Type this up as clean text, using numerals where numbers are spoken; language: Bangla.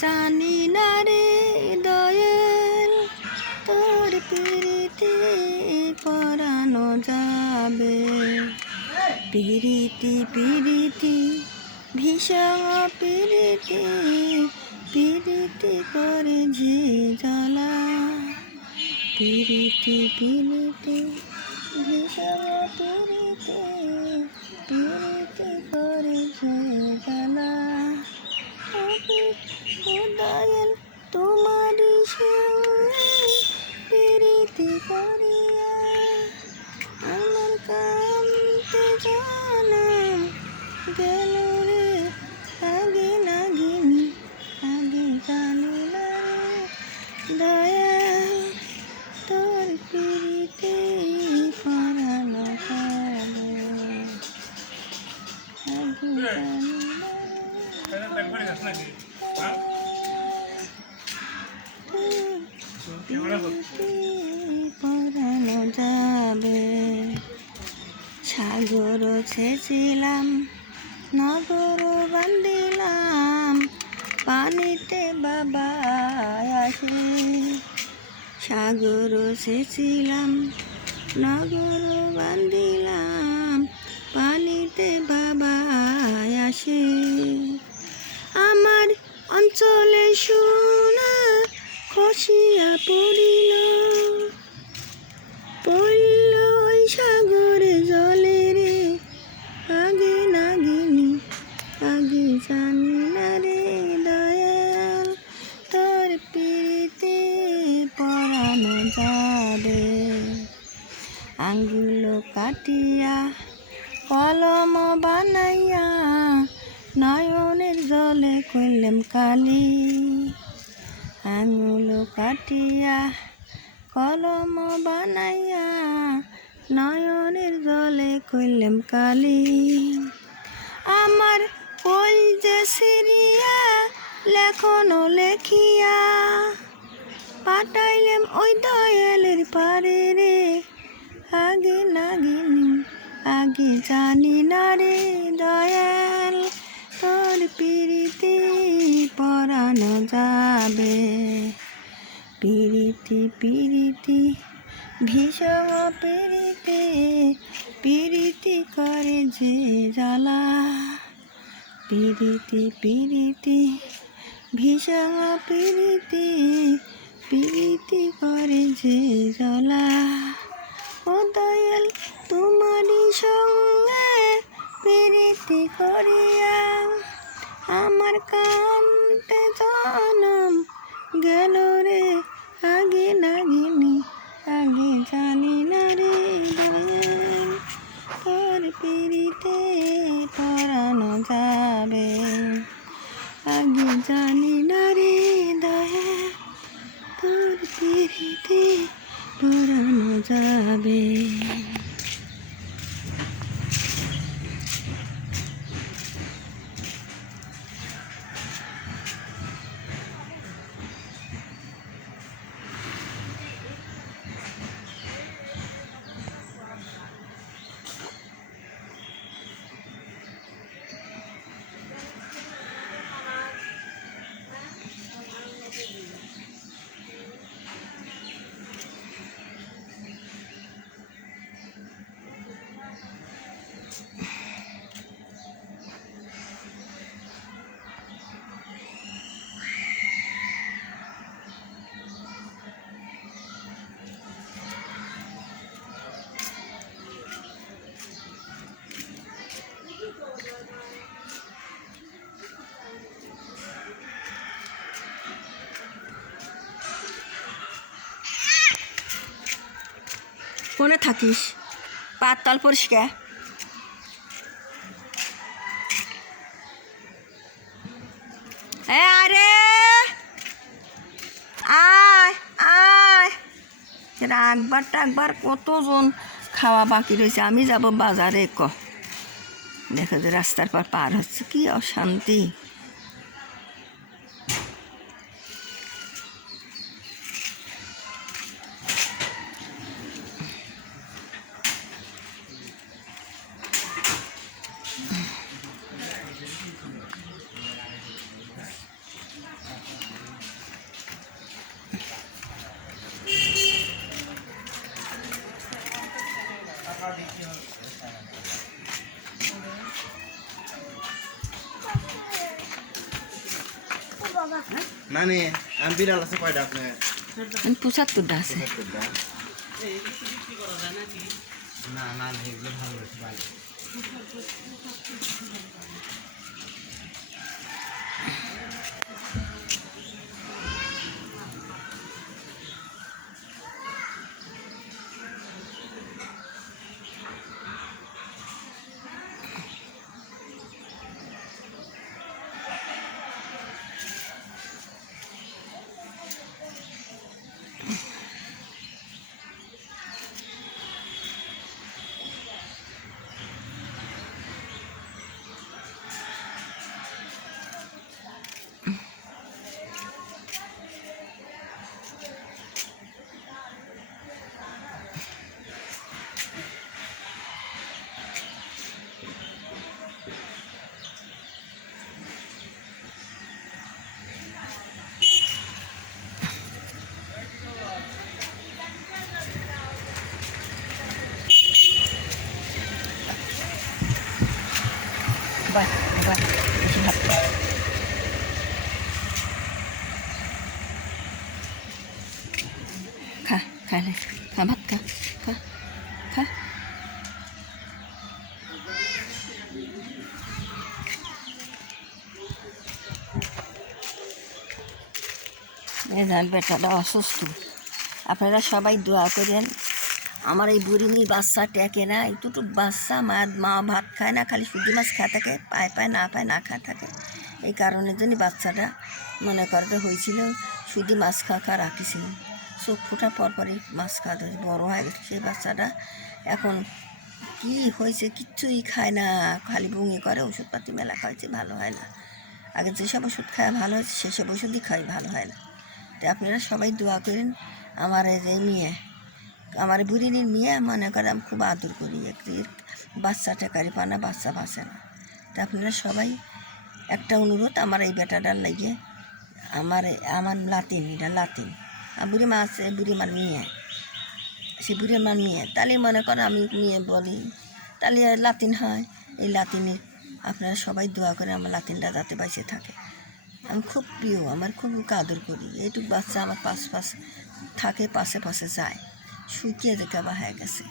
জানি না রে দয়াল তোর পিরিতি পরানো যাবে। পিরিতি পিরিতি ভীষণ পিরিতি, পিরিতি করে যে জ্বালা। পিরিতি পিরিতি ভীষণ পিরিতি, পিরিতি করে যে জ্বালা। ও দয়াল তোমারই সঙ্গে পিরিতি করিয়া আমার কান্তে জানাম গেল রে আগে নাগিনি, আগে জানি না রে দয়াল তোর পিরিতি পরানো যাবে। আগে জানি পরানো যাবে। সাগর ছেঁচিলাম নগর বান্ধিলাম, পানিতে বাবা আসে। সাগর ছেঁচিলাম নগর বান্ধিলাম, পানিতে বাবা আসে। আমার অঞ্চলে সোনা খসিয়া পড়িল, পড়িল ওই সাগরে জলে রে আগে নাগিনি, আগে জানি না রে দয়াল তোর পিরিতি পরানো যাবে। আঙ্গুল কাটিয়া কলম বানাইয়া নয়নের জলে কইলেম কালি। আঙুল কাটিয়া কলম বানাইয়া নয়নের জলে কইলেম কালি। আমার কলজে সিরিয়া লেখনো লেখিয়া পাঠাইলেম ওই দয়ালের পারে রে আগে নাগিনি, আগে জানি না রে দয়াল তোর পিরিতি পরানো যাবে। পিরিতি পিরিতি ভীষণ পিরিতি, পিরিতি করে যে জ্বালা। পিরিতি পিরিতি ভীষণ পিরিতি, পিরিতি করে যে জ্বালা। ও দয়াল তোমারই সঙ্গে পিরিতি করিয়া আমার কান্তে জানাম গেল রে আগে নাগিনি, আগে জানি না রে দয়াল তোর পিরিতি পরানো যাবে। আগে জানি না রে দয়াল তোর পিরিতি পরানো যাবে। কোনে থাকিস? পাতল পরিষ্কার। আরে আয় আয়, রাখবার টাকবার কতজন খাওয়া বাকি রয়েছে। আমি যাব বাজারে। দেখো যে রাস্তার পর পার হচ্ছে, কি অশান্তি। নানি আমি বিড়াল আছে কয়টা আপনার 75টা আছে। না না এগুলো ভালো হয়েছে ভালো বাহ বাহ বেশি ভাত খা। খা খাইলে খা ভাত খা খা খা। বেটাটা অসুস্থ, আপনারা সবাই দোয়া করেন। আমার এই বুড়িনি বাচ্চা টেকে না, এইটুকু বাচ্চা মা ভাত খায় না, খালি শুধু মাছ খায় থাকে, পায় না পায় না খায় থাকে। এই কারণের জন্য বাচ্চাটা মনে করতে হয়েছিল শুধু মাছ খা রাখিছিল, চোখ ফোটা পরপরই মাছ খাওয়া ধরেছে, বড়ো হয়ে গেছে সেই বাচ্চাটা। এখন কি হয়েছে কিচ্ছুই খায় না, খালি বমি করে, ওষুধপাতি মেলা খাইছে, ভালো হয় না। আগে যেসব ওষুধ খায় ভালো হয়েছে সেসব ওষুধই খাই, ভালো হয় না। তো আপনারা সবাই দোয়া করেন। আমার এই যে মেয়ে, আমার বুড়িনির মেয়ে মনে করে আমি খুব আদর করি, একটি বাচ্চা টেকারি পানা, বাচ্চা বাঁচে না। তা আপনারা সবাই একটা অনুরোধ, আমার এই বেটাটার লাগে, আমার লাতিন, এটা লাতিন, বুড়ি মা আছে, বুড়ি মার মেয়ে, সে বুড়ি মার মেয়ে, তাহলে মনে করে আমি মেয়ে বলি, তাহলে লাতিন হয়। এই লাতিনের আপনারা সবাই দোয়া করে আমার লাতিনটা যাতে বাইসে থাকে। আমি খুব প্রিয়, আমার খুব আদর করি। এইটুকু বাচ্চা আমার পাশ থাকে, পাশে যায়, শুকিয়ে দেখে বা হয়ে গেছে।